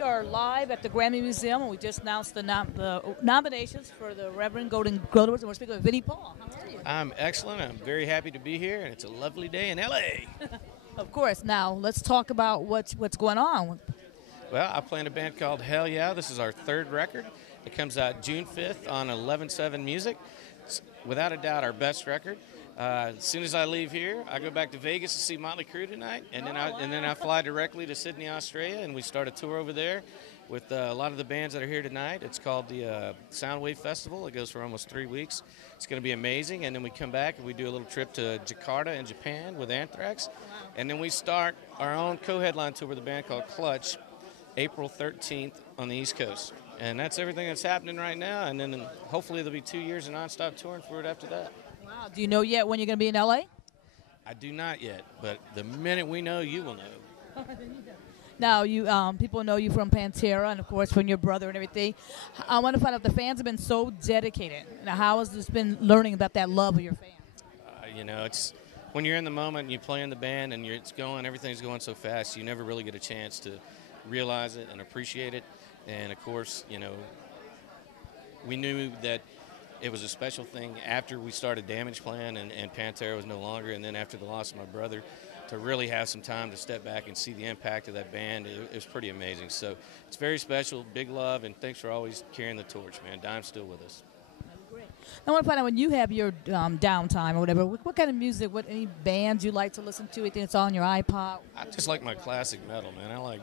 We are live at the Grammy Museum, and we just announced the nominations for the Reverend Golden Globes, and we're speaking with Vinnie Paul. How are you? I'm excellent. I'm very happy to be here, and it's a lovely day in LA. Of course. Now let's talk about what's going on. Well, I play in a band called Hell Yeah. This is our third record. It comes out June 5th on 11/7 Music. It's without a doubt our best record. As soon as I leave here, I go back to Vegas to see Motley Crue tonight, and then I fly directly to Sydney, Australia, and we start a tour over there with a lot of the bands that are here tonight. It's called the Soundwave Festival. It goes for almost 3 weeks. It's going to be amazing, and then we come back and we do a little trip to Jakarta in Japan with Anthrax, and then we start our own co-headline tour with a band called Clutch, April 13th on the East Coast. And that's everything that's happening right now, and then hopefully there'll be 2 years of nonstop touring for it after that. Wow. Do you know yet when you're going to be in LA? I do not yet, but the minute we know, you will know. Now, you people know you from Pantera and, of course, from your brother and everything. I want to find out, the fans have been so dedicated. Now, how has this been learning about that love of your fans? It's when you're in the moment and you play in the band and everything's going so fast, you never really get a chance to realize it and appreciate it. And, of course, we knew that it was a special thing after we started Damageplan and Pantera was no longer, and then after the loss of my brother, to really have some time to step back and see the impact of that band. It was pretty amazing. So it's very special, big love, and thanks for always carrying the torch, man. Dime's still with us. Great. I want to find out, when you have your downtime or whatever, what kind of music, any bands you like to listen to, anything that's on your iPod? I just like my classic metal, man. I like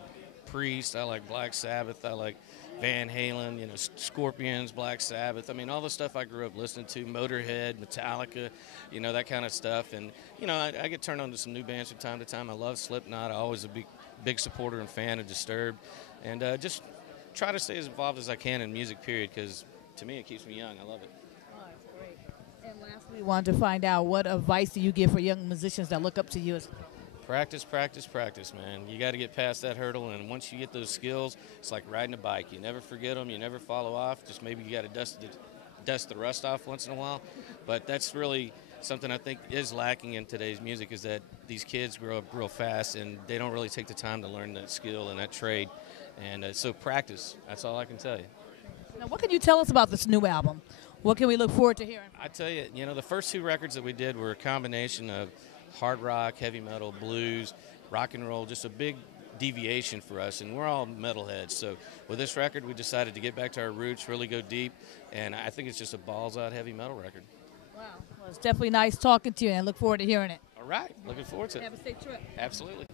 Priest, I like Black Sabbath, I like Van Halen, Scorpions, Black Sabbath. I mean, all the stuff I grew up listening to, Motorhead, Metallica, that kind of stuff. And, I get turned on to some new bands from time to time. I love Slipknot. I'm always a big supporter and fan of Disturbed. And just try to stay as involved as I can in music, period, because to me it keeps me young. I love it. Oh, that's great. And lastly, we wanted to find out, what advice do you give for young musicians that look up to you? Practice, practice, practice, man. You got to get past that hurdle, and once you get those skills, it's like riding a bike. You never forget them. You never follow off. Just maybe you got to dust the rust off once in a while. But that's really something I think is lacking in today's music, is that these kids grow up real fast, and they don't really take the time to learn that skill and that trade. And so practice. That's all I can tell you. Now, what can you tell us about this new album? What can we look forward to hearing? I tell you, the first two records that we did were a combination of hard rock, heavy metal, blues, rock and roll, just a big deviation for us, and we're all metalheads. So with this record, we decided to get back to our roots, really go deep, and I think it's just a balls-out heavy metal record. Wow. Well, it's definitely nice talking to you, and I look forward to hearing it. All right. Looking forward to it. Have a safe trip. Absolutely.